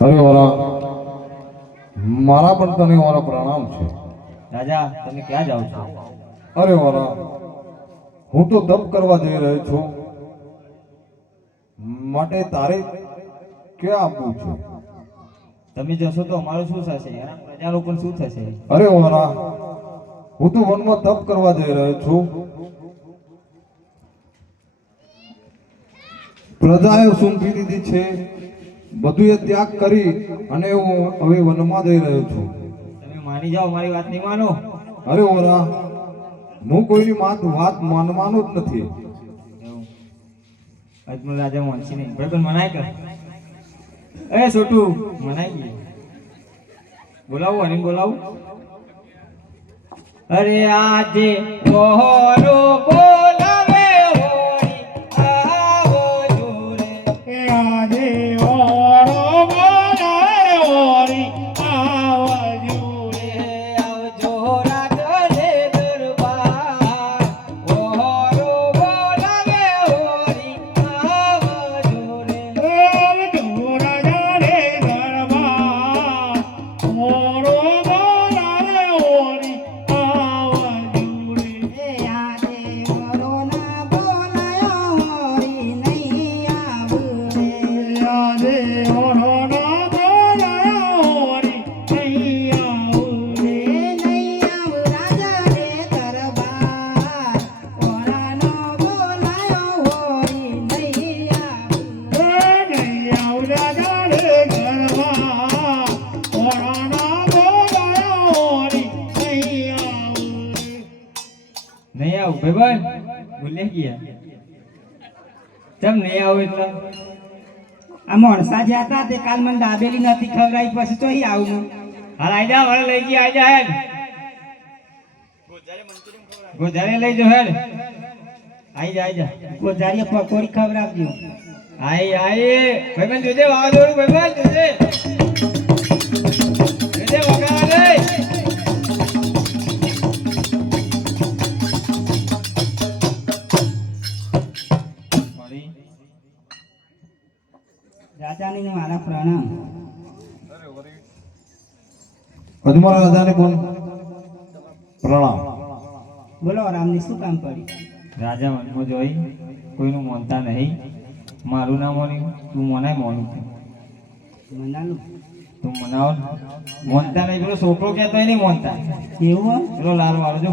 અરે ઓરા મારા પણ તને ઓરા પ્રણામ છે. રાજા તમે ક્યાં જાઓ છો? અરે ઓરા હું તો તપ કરવા જઈ રહ્યો છું. માટે તારે ક્યાં આપવું છે? તમે જશો તો અમારું શું થશે? પ્રજાનું પણ શું થશે? અરે ઓરા હું તો વનમાં તપ કરવા જઈ રહ્યો છું. પ્રજાએ સૂંઘી દીધી છે? બધું એ ત્યાગ કરી અને હું હવે વનમાં જઈ રહ્યો છું. તમે માની જાઓ મારી વાત નહીં માનો. અરે ઓરા હું કોઈની વાત વાત માનવાનો જ નથી. અજમલ રાજા માનસી નહીં. બરાબર મનાય કર. એ છોટું મનાઈ ગયું. બોલાવું હરીને બોલાવું. અરે આજે મોહરો બોલાવે નહીં આવું ભાઈ ભૂલે ગયા. ચમ નહીં આવું એટલે? આ મોણસા જે હતા તે કાલ મને દાબેલી નથી ખવડાવી પછી તો આવું હાલ આઈ જા મારે લઈ જી આઈ જા હેડ. ગોજારે લઈ જો હેડ. આઈ જા આઈ જા ગોજારીએ પકોડી ખવડાવજો. આઈ આઈ ભાઈબંધ જોજે વાવાઝોડું ભાઈબંધ જોજે. જોજે. રાજાને ને મારા પ્રણામ. અજમલ રાજાને પણ પ્રણામ. બોલો રામને શું કામ પડ્યું રાજા મનમાં જોઈ કોઈનું માનતા નહીં. મારું ના માન્યું તું મનાય મોનું મનાનું? તું મનાવ મોનતા નહીં પેલો છોકરો કહેતો નહીં મોનતા. એવું હો? પેલો લાલ વાળો જો.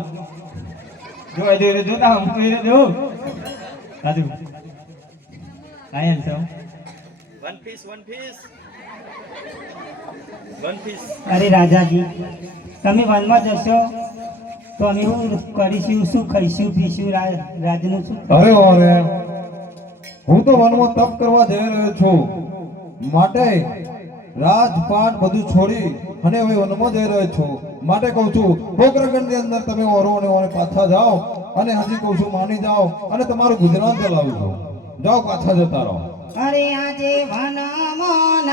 જો એ જો તા હું તો જો રાજુ. આયલ છો અરે રાજાજી તમે વનમાં જશો તો અમે શું કરીશું શું ખાઈશું પીશું રાજનું શું? અરે ઓરે હું તો વનમાં તપ કરવા જઈ રહ્યો છું. માટે રાજપાટ બધું છોડી અને હવે વનમાં જઈ રહ્યો છું. માટે કહું છું પોકરગઢની અંદર તમે ઓરો અને ઓરે પાછા જાઓ અને હજી કહું છું, માની જાઓ અને તમારું ગુજરાન ચલાવજો જાઓ પાછા જતા રહો. અરે આજે વનમાં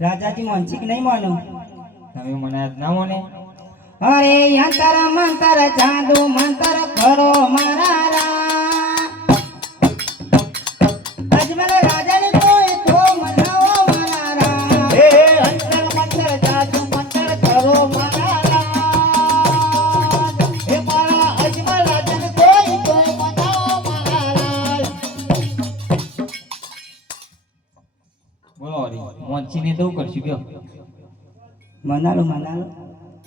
રાજાજી મોનસિક નહીં માનો. તમે મને આજ ના મોને? અરે યંતર મંતર જાદુ મંતર કરો મારા મનાલો મનાલો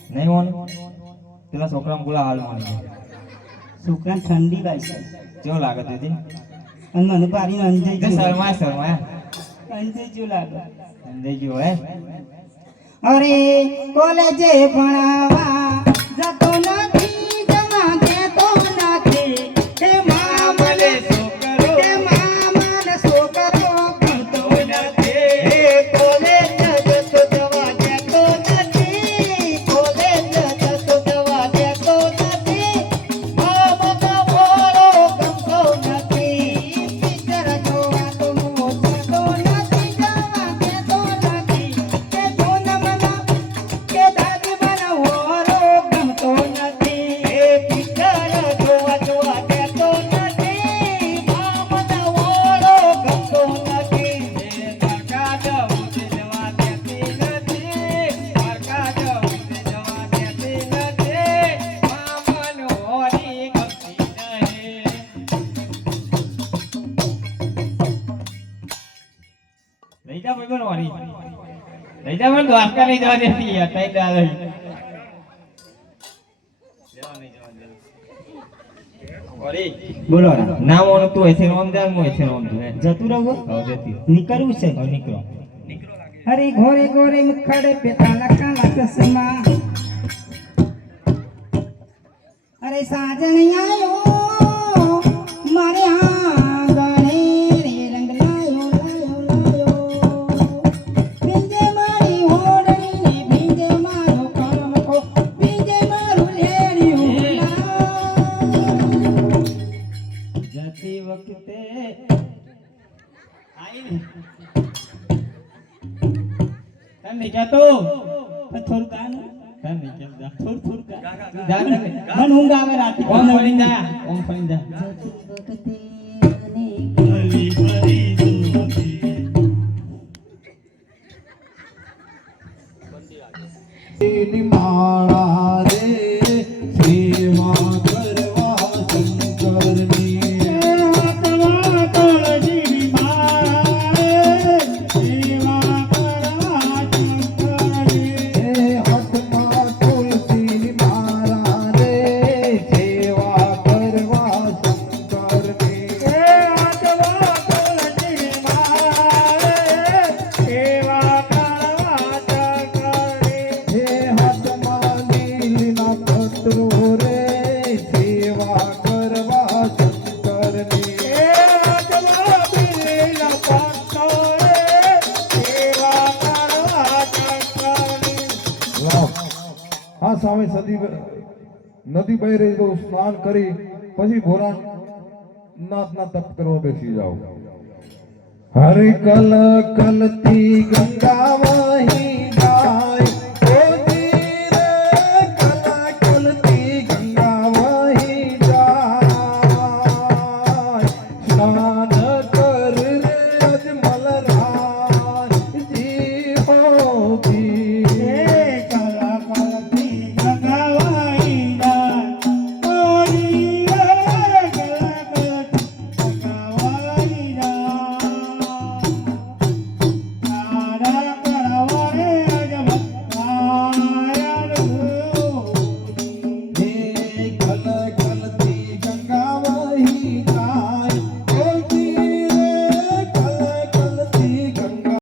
નહીં મોને પેલા છોકરાને બોલા હાલ મને છોકરા ઠંડી લાગશે જો લાગે તે અને મને પારી અંજય જેવું- શર્મા શર્મા અંજય જેવું લાગે સમજાઈ ગયો હે અરે કોલેજે ભણાવા જા ભાઈ વળી લઈ જા મને દ્વારકા નહીં જવા દેતી યાર તઈ દા લઈ બોલો ના. મોનો તું એથી રોમ જા હું એથી રોમ જતું રહું જતી નીકળવું છે. હવે નીકળો. હરે ઘોરે ઘોરે મુખડે પેતાલા કાલા ચશ્મા. અરે સાજણ આયો નહીં કહેતો થોડું કાન થોડું થોડું કાન મને ઊંઘ આવે રાતે ઓમ ફરી ઓમ ફરી સામે સદી નદી બહી રહી તો સ્નાન કરી, પછી ભોરા નાથના તપ કરવા બેસી જાઓ. હરે કલ કલતી ગંગા વહી